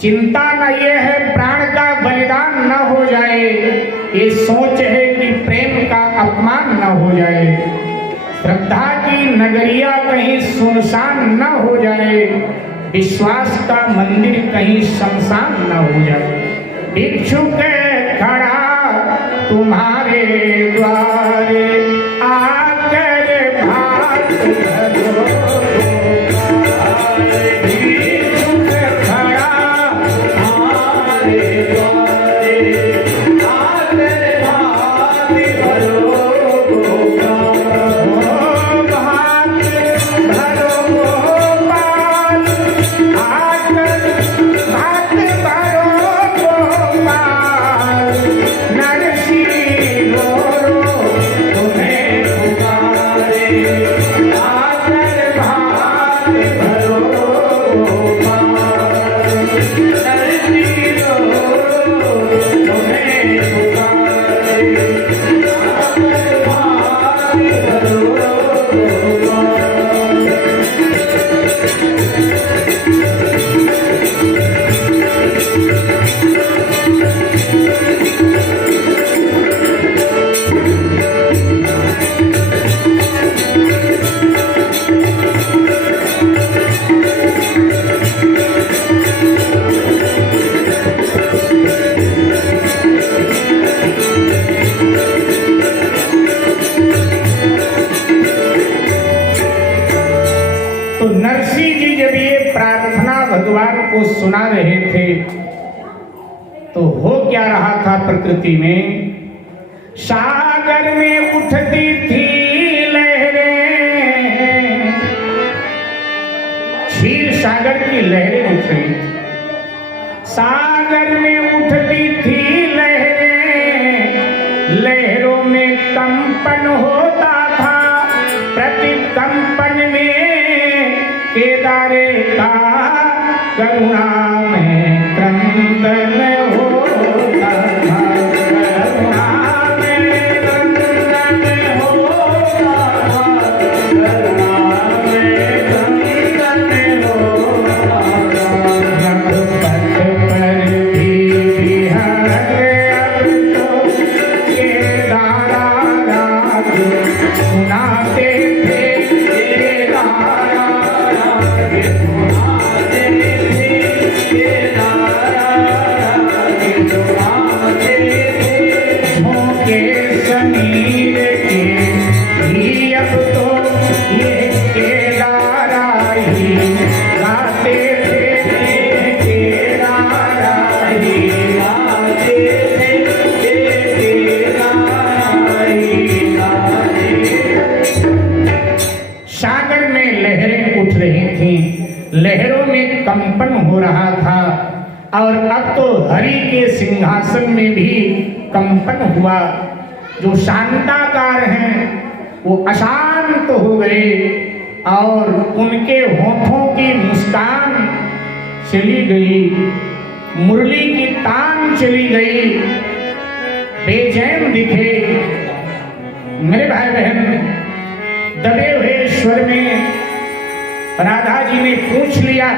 चिंता न ये है प्राण का बलिदान न हो जाए, ये सोच है कि प्रेम का अपमान न हो जाए। श्रद्धा की नगरिया कहीं सुनसान न हो जाए, विश्वास का मंदिर कहीं शमशान न हो जाए। भिक्षुक खड़ा तुम्हारे द्वारे आकर भात भरो, को सुना रहे थे तो हो क्या रहा था प्रकृति में। सागर में उठती थी लहरें, क्षीर सागर की लहरें उठ रही थी। सागर में उठती थी लहरें, लहरों में कंपन होता था, प्रति कंपन में केदारे का करुणा में क्रंदन होता था, करुणा में क्रंदन होता था, करुणा में क्रंदन होता था। रघुपथ पर भी विहर अब तो केदारा राग सुनाते थे, केदारा राग सुनाते समीर के ही अब तो ये केदारा ही गाते थे, केदारा ही गाते थे, केदारा ही गाते। सागर में लहरें उठ रही थीं, लहरों में कंपन हो रहा था और अब तो हरि के सिंहासन में भी कंपन हुआ। जो शांताकार हैं वो अशांत हो गए, और उनके होठों की मुस्कान चली गई, मुरली की तान चली गई, बेचैन दिखे। मेरे भाई बहन, दबे हुए स्वर में राधा जी ने पूछ लिया।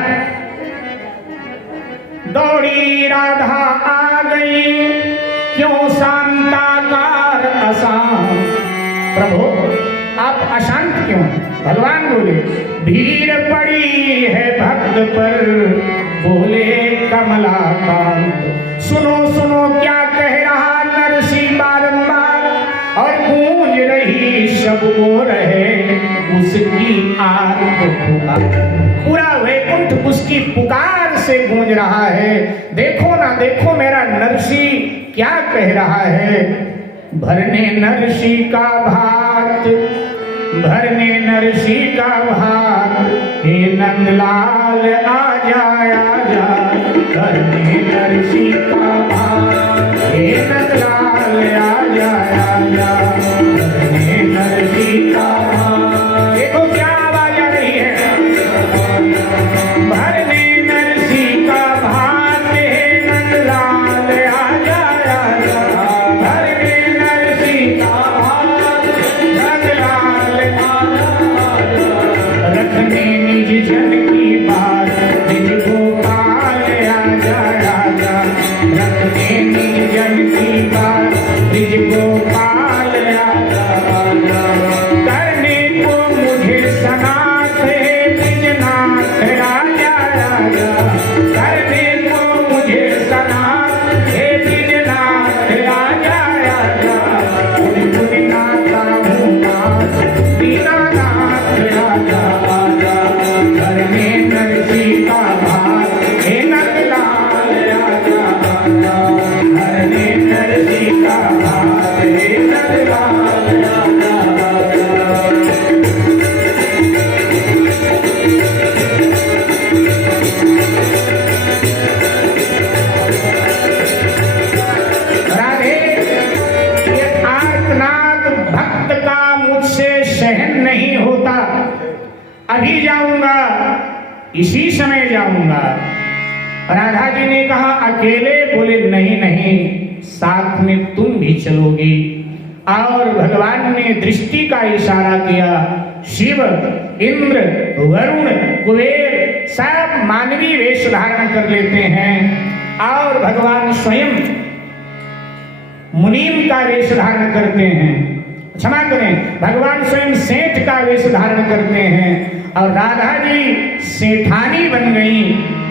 दौड़ी राधा आ गई, क्यों शांताकार अशांत। प्रभु आप अशांत क्यों? भगवान बोले, भीड़ पड़ी है भक्त पर, बोले कमलाकांत। सुनो सुनो क्या कह रहा नरसी बारंबार, और गूंज रही सब वो रहे उसकी आर्त पुकार। पूरा वैकुंठ उसकी पुकार से गूंज रहा है। देखो ना देखो मेरा नरसी क्या कह रहा है। भरने नरसी का भात, भरने नरसी का भात, हे नंदलाल आजा आजा। भरने नरसी का भात, हे नंदलाल आजा आजा। भरने नरसी का भात। देखो क्या आवाज आ रही है। भरने नरसी का भात, हे नंदलाल आजा आजा। भरने नरसी का भात, नंदलाल रखने निज जन की बात, निज गोपाल आजा आजा। रखने निज जन की बात, निज गोपाल आजा आजा। करने को मुझे सनाथ है ब्रिजनाथ आजा आजा। करने को मुझे सनाथ है ब्रिजनाथ आजा आजा। पुन पुन नाता हूँ नाथ, दीनानाथ आजा आजा। करने नरसी का भात, हे नंदलाल आजा आजा। करने नरसी का भात, हे नंदलाल आजा आजा। राधे, ये आर्तनाद भक्त का मुझसे सहन नहीं होता। अभी जाऊंगा, इसी समय जाऊंगा। राधा जी ने कहा अकेले? बोले नहीं नहीं, साथ में तुम भी चलोगी। और भगवान ने दृष्टि का इशारा किया। शिव, इंद्र, वरुण, कुबेर सब मानवीय वेश धारण कर लेते हैं और भगवान स्वयं मुनीम का वेश धारण करते हैं। क्षमा करें, भगवान स्वयं सेठ का वेश धारण करते हैं और राधा जी सेठानी बन गई।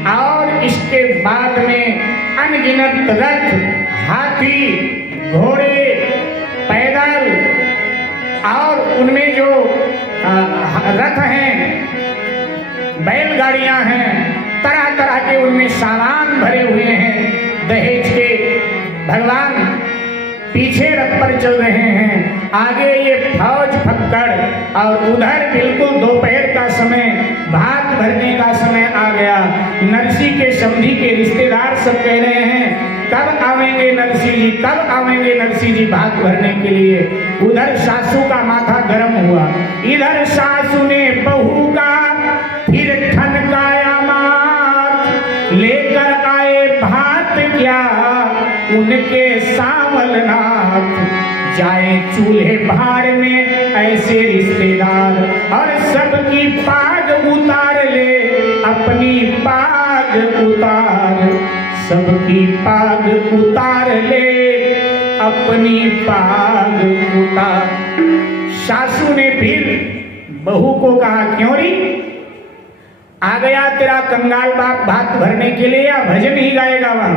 और इसके बाद में अनगिनत रथ, हाथी, घोड़े, पैदल और उनमें जो रथ हैं, बैलगाड़ियां हैं, तरह तरह के उनमें सामान भरे हुए हैं दहेज के। भगवान पीछे रथ पर चल रहे हैं, आगे ये फौज फक्कड़। और उधर बिल्कुल दोपहर का समय, भात भरने का समय आ गया। नरसी के समधी के रिश्तेदार सब कह रहे हैं कब आवेंगे नरसी जी, कब आवेंगे नरसी जी भात भरने के लिए। उधर सासू का माथा गर्म हुआ, इधर सासू ने बहू का फिर ठनकाया माथ। लेकर आए भात क्या उनके सांवलनाथ, जाए चूल्हे भाड़ में ऐसे रिश्तेदार। और सबकी पाग उतार ले अपनी पाग उतार, सबकी पाग उतार ले अपनी पाग उतार। सासू ने फिर बहू को कहा क्यों री आ गया तेरा कंगाल बाप भात भरने के लिए, या भजन ही गाएगा वहां?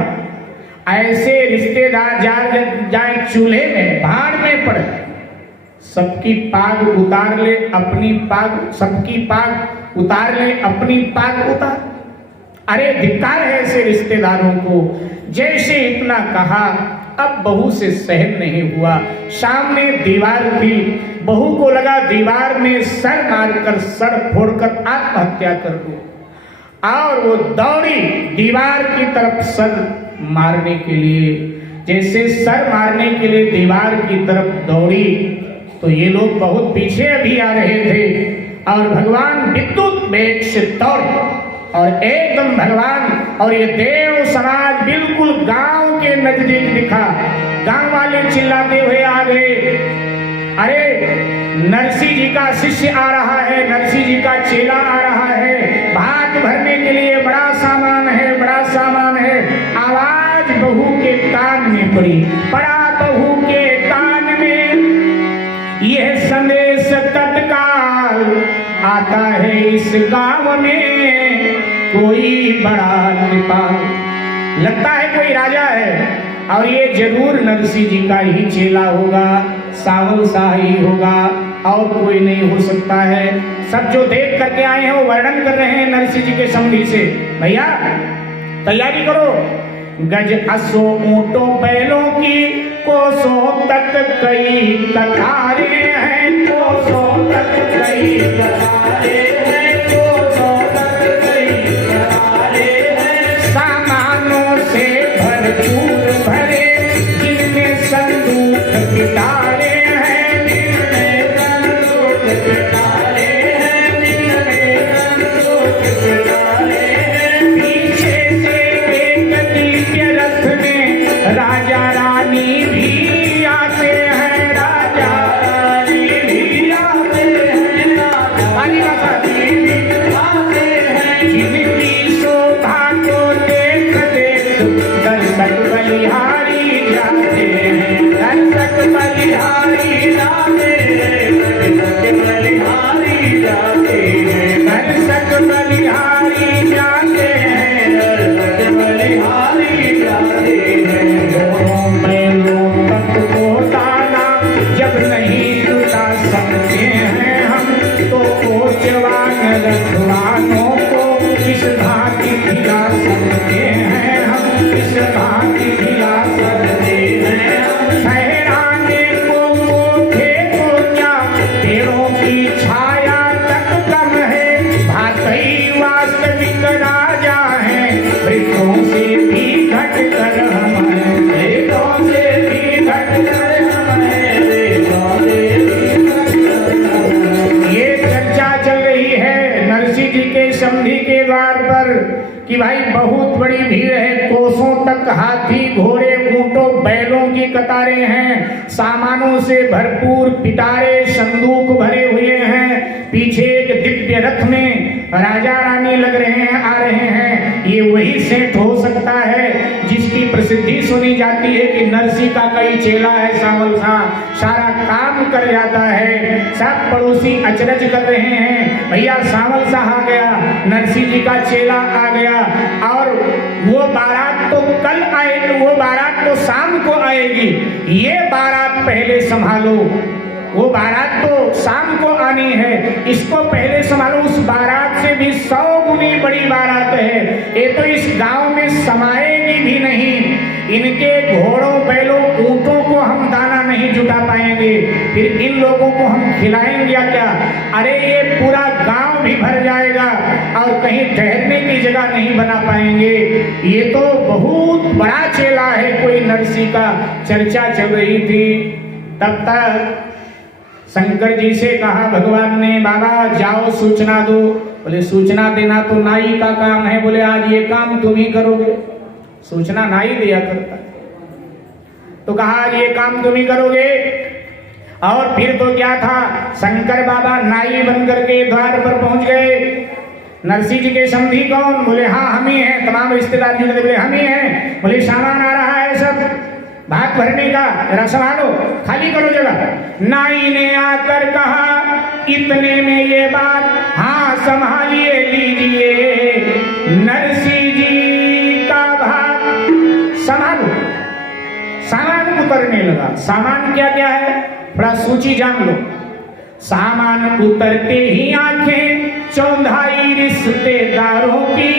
ऐसे रिश्तेदार जाए चूल्हे में भाड़ में पड़े, सबकी पाग उतार ले अपनी पाग, सबकी पाग उतार ले अपनी पाग उतार। अरे धिक्कार है ऐसे रिश्तेदारों को। जैसे इतना कहा, अब बहू से सहन नहीं हुआ। सामने दीवार थी, बहू को लगा दीवार में सर मारकर, सर फोड़कर आत्महत्या कर दूं। और वो दौड़ी दीवार की तरफ सर मारने के लिए। जैसे सर मारने के लिए दीवार की तरफ दौड़ी तो ये लोग बहुत पीछे अभी आ रहे थे और भगवान विद्युत वेग से दौड़े और एकदम भगवान और ये देव समाज बिल्कुल गांव के नजदीक दिखा। गांव वाले चिल्लाते हुए आ गए, अरे नरसिंह जी का शिष्य आ रहा है, नरसिंह जी का चेला आ रहा है, भात भरने के लिए बड़ा सामान है, बड़ा सामान है। आवाज बहू के कान में पड़ी, पड़ा बहू के कान में, यह संदेश तत्काल आता है इस गांव में कोई बड़ा नेपाल। लगता है कोई राजा है और ये जरूर नरसिंह जी का ही चेला होगा, सावल शाह ही होगा और कोई नहीं हो सकता है। सब जो देख करके आए हैं वो वर्णन कर रहे हैं नरसिंह जी के समधी से, भैया तैयारी करो, गज अश्व ऊंटों बैलों की कोसों तक कई कतारें हैं, कोसों तक कई कतारें हैं, कोसों तक कई कतारें हैं। सामानों से भरपूर भरे जिनमें संदूक पिटारे हैं, जिनमें संदूक पिटारे हैं, जिनमें संदूक पिटारे हैं। पीछे से एक दिव्य रथ में राजा रानी भी आते हैं, राजा रानी भी आते हैं, राजा रानी भी आते हैं। जिनकी शोभा को देख देख दर्शक बलिहारी जाते हैं, दर्शक बलिहारी जाते हैं, दर्शक बलिहारी जाते हैं, दर्शक बलिहारी जाते हैं, दर्शक बलिहारी जाते हैं। दोनों बैलों तक को डाला जब नहीं जुटा सकते हैं हम, तो कोचवान रखवानों को किस भांति खिला सकते हैं हम, किस भांति खिला सकते हैं हम। ठहराने को थे तो क्या पेड़ों की छाया तक कम है, भातई वास्तविक राजा है, वृक्षों से भी घट कर हम हैं, वृक्षों से भी घट कर हम हैं, वृक्षों से भी घट कर हम हैं। ये चर्चा चल रही है नरसिंह जी के समधी के द्वार पर कि भाई बहुत बड़ी भीड़ है, कोसों तक हाथी घोड़े ऊंटों बैलों की कतारें हैं, सामानों से भरपूर पिटारे संदूक भरे हुए हैं, पीछे एक दिव्य रथ में राजा रानी लग रहे हैं, आ रहे हैं। ये वही सेठ हो सकता है जिसकी प्रसिद्धि सुनी जाती है कि नरसिंह का कई चेला है सावल शाह, सारा काम कर जाता है। सब पड़ोसी अचरज कर रहे हैं, भैया सावल शाह आ गया, नरसिंह जी का चेला आ गया, और वो बारात तो कल आएगी, वो बारात तो शाम को आएगी, ये बारात पहले संभालो, वो बारात तो शाम को आनी है, इसको पहले संभालो। उस बारात से भी 100 गुनी बड़ी बारात है, ये तो इस गांव में समाएगी भी नहीं, इनके घोड़ों बैलों ऊंटों को हम दाना नहीं जुटा पाएंगे, फिर इन लोगों को हम खिलाएंगे या क्या? अरे ये पूरा गांव भी भर जाएगा और कहीं ठहरने की जगह नहीं बना पाएंगे। ये तो बहुत बड़ा चेला है कोई नरसिंह का, चर्चा चल रही थी। तब तक शंकर जी से कहा भगवान ने, बाबा जाओ सूचना दो। बोले सूचना देना तो नाई का काम है, बोले आज ये काम तुम ही करोगे, सूचना नाई दिया करता। तो कहा आज ये काम तुम ही करोगे। और फिर तो क्या था, शंकर बाबा नाई बनकर के द्वार पर पहुंच गए। नरसिंह जी के समधी कौन? बोले हाँ हम ही हैं। तमाम रिश्तेदार जुड़े, बोले हम ही हैं। बोले सामान आ रहा है सब भात भरने का, जरा संभालो, खाली करो जगह। नाई ने आकर कहा इतने में ये बात, हाँ संभालिए लीजिए नरसिंह जी का भात संभालो। सामान उतरने लगा। सामान क्या क्या है थोड़ा सूची जान लो। सामान उतरते ही आंखें चौंधाई रिश्तेदारों की,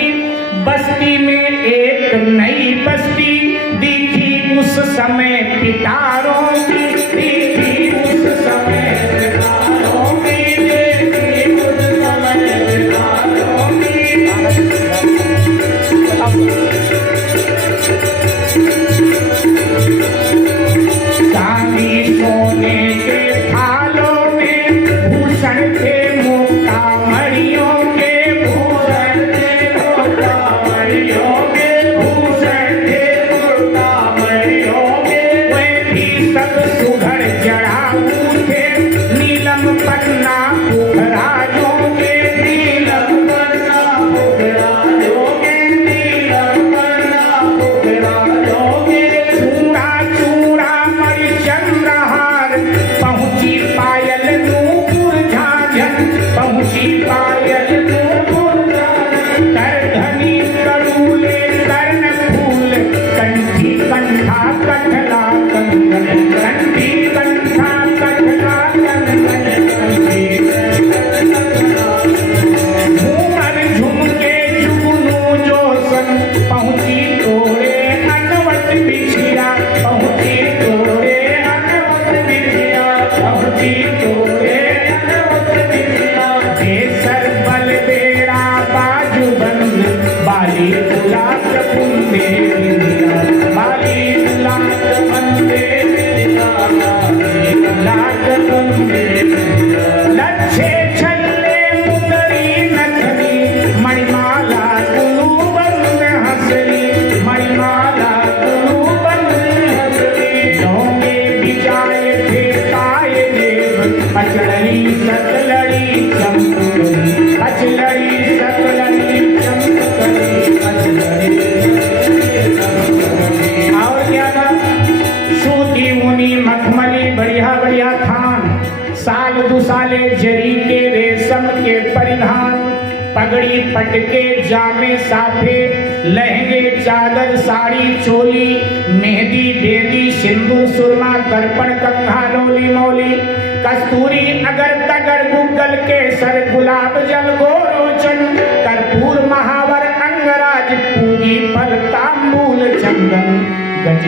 बस्ती में एक नई बस्ती दिखी उस समय पिटारों की, दिखी उस समय पिटारों की, दिखी उस समय पिटारों की। चांदी सोने के थालों में भूषण थे मुक्ता चमके परिधान, पगड़ी पटके जामे साफे, लहंगे चादर साड़ी चोली, मेहंदी बेदी सिंदूर सुरमा दर्पण कंघा लोली मौली, कस्तूरी अगर तगर गुग्गल केसर गुलाब जल गोरोचन, कर्पूर महावर अंगराज पूरी फल तांबूल चंदन, गज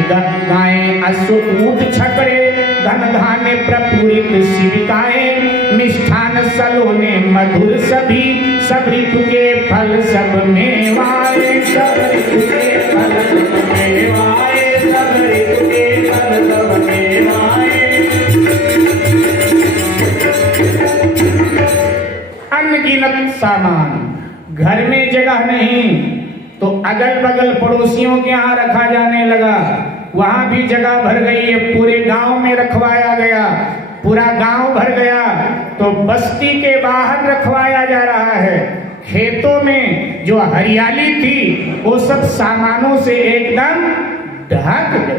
गायें अश्व ऊंट छकड़े धन धान्य प्रपूरित शिविकाएं, मिष्ठान सलोने मधुर सभी, सब ऋतु के फल सब मेवाए, सब ऋतु के फल सब मेवाए, सब ऋतु के फल सब मेवाए। अनगिनत सामान, घर में जगह नहीं तो अगल बगल पड़ोसियों के यहाँ रखा जाने लगा, वहां भी जगह भर गई है, पूरे गांव में रखवाया गया, पूरा गांव भर गया तो बस्ती के बाहर रखवाया जा रहा है। खेतों में जो हरियाली थी वो सब सामानों से एकदम ढक गए,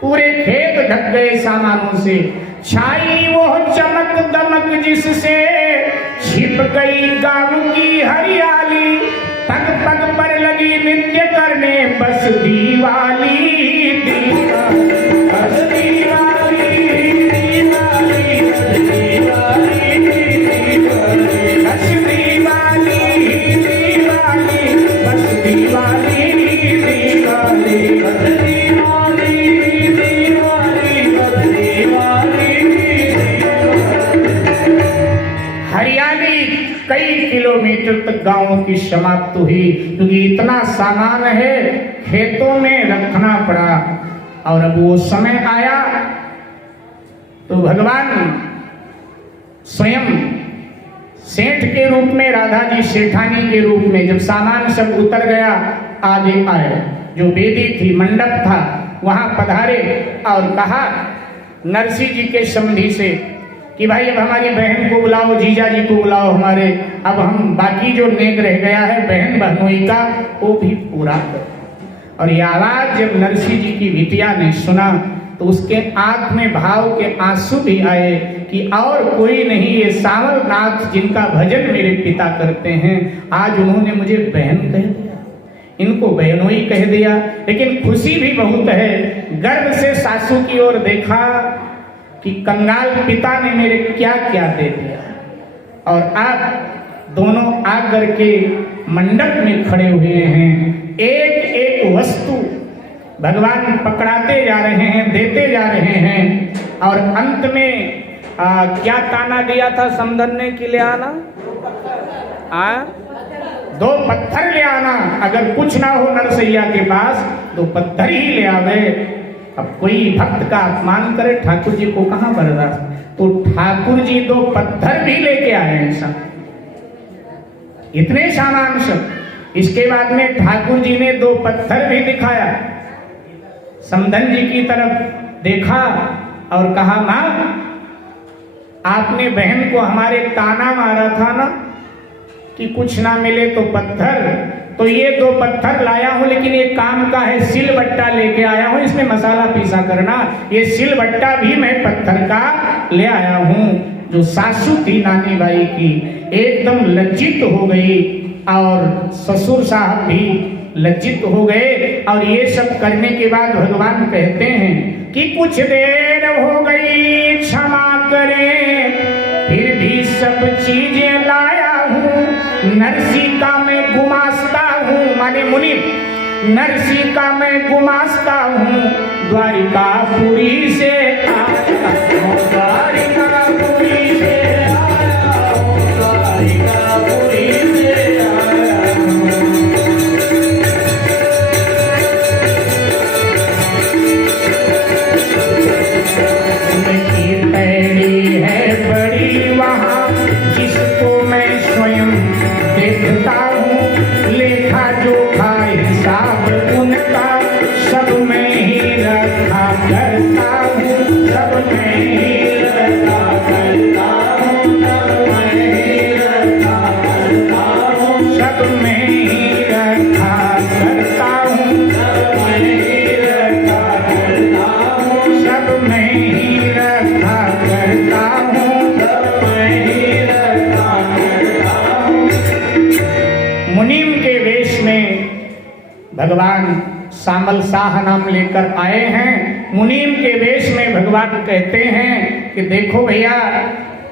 पूरे खेत ढक गए सामानों से। छाई वो चमक दमक जिससे छिप गई गांव की हरियाली, पग पग पर लगी नित्य करने बस दीवाली, बस दीवाली, दीवाली, दीवाली, बस दीवाली, दीवाली, बस दीवाली, दीवाली, बस दीवाली, दीवाली, बस दीवाली। हरियाली कई किलोमीटर तक गांवों की समाप्त हुई, क्योंकि इतना सामान है खेतों में रखना पड़ा। और अब वो समय आया तो भगवान स्वयं सेठ के रूप में, राधा जी सेठानी के रूप में, जब सामान सब उतर गया आगे आए, जो वेदी थी मंडप था वहां पधारे और कहा नरसिंह जी के समधी से कि भाई अब हमारी बहन को बुलाओ, जीजा जी को बुलाओ हमारे, अब हम बाकी जो नेक रह गया है बहन बहनोई का वो भी पूरा करो। और ये आवाज जब नरसिंह जी की बिटिया ने सुना तो उसके आंख में भाव के आंसू भी आए कि और कोई नहीं, ये सांवल नाथ जिनका भजन मेरे पिता करते हैं, आज उन्होंने मुझे बहन कह दिया, इनको बहनोई कह दिया। लेकिन खुशी भी बहुत है, गर्व से सासू की ओर देखा कि कंगाल पिता ने मेरे क्या क्या दे दिया। और आप दोनों आकर के मंडप में खड़े हुए हैं, एक एक वस्तु भगवान पकड़ाते जा रहे हैं, देते जा रहे हैं। और अंत में क्या ताना दिया था समधन ने कि ले आना, 2 पत्थर ले आना, अगर कुछ ना हो नरसैया के पास 2 पत्थर ही ले आवे। अब कोई भक्त का अपमान करे, ठाकुर जी को कहां बर्दाश्त, तो ठाकुर जी 2 पत्थर भी लेके आए हैं सब, इतने सामान सब। इसके बाद में ठाकुर जी ने 2 पत्थर भी दिखाया, समधन जी की तरफ देखा और कहा मां आपने बहन को हमारे ताना मारा था ना कि कुछ ना मिले तो पत्थर, तो ये 2 पत्थर लाया हूं, लेकिन ये काम का है, सिलबट्टा लेके आया हूं, इसमें मसाला पीसा करना। ये सिलबट्टा भी मैं पत्थर का ले आया हूं। जो सासू थी नानी बाई की एकदम लज्जित हो गई और ससुर साहब भी लज्जित हो गए। और ये सब करने के बाद भगवान कहते हैं कि कुछ देर हो गई क्षमा करें, फिर भी सब चीजें लाया हूँ, नरसिंह का मैं गुमास्ता हूँ, माने मुनि नरसिंह का मैं गुमास्ता हूँ, द्वारिकापुरी से आया हूँ, द्वारिकापुरी से आया हूँ, द्वारिकापुरी से आया हूँ। उनकी पैड़ी है बड़ी वहाँ जिसको मैं स्वयं देखता हूँ, लेखा जोखा हिसाब उनका सब मैं ही रखा करता हूँ, सब मैं ही रखा करता हूँ, सब मैं ही रखा भगवान शामल शाह नाम लेकर आए हैं। मुनीम के वेश में भगवान कहते हैं कि देखो भैया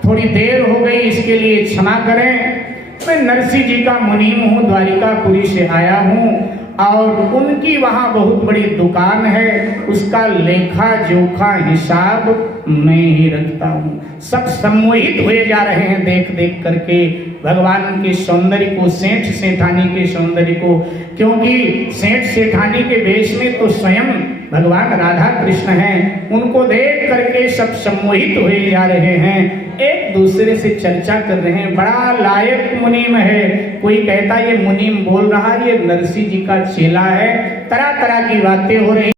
थोड़ी देर हो गई, इसके लिए क्षमा करें। मैं नरसिंह जी का मुनीम हूँ, द्वारिकापुरी से आया हूँ और उनकी वहाँ बहुत बड़ी दुकान है, उसका लेखा जोखा हिसाब मैं ही रखता हूँ। सब सम्मोहित हुए जा रहे हैं देख देख करके भगवान के सौंदर्य को, सेठ सेठानी के सौंदर्य को, क्योंकि सेठ सेठानी के वेश में तो स्वयं भगवान राधा कृष्ण हैं। उनको देख करके सब सम्मोहित हुए जा रहे हैं, एक दूसरे से चर्चा कर रहे हैं। बड़ा लायक मुनीम है, कोई कहता ये मुनीम बोल रहा ये नरसिंह जी का चेला है, तरह तरह की बातें हो रही।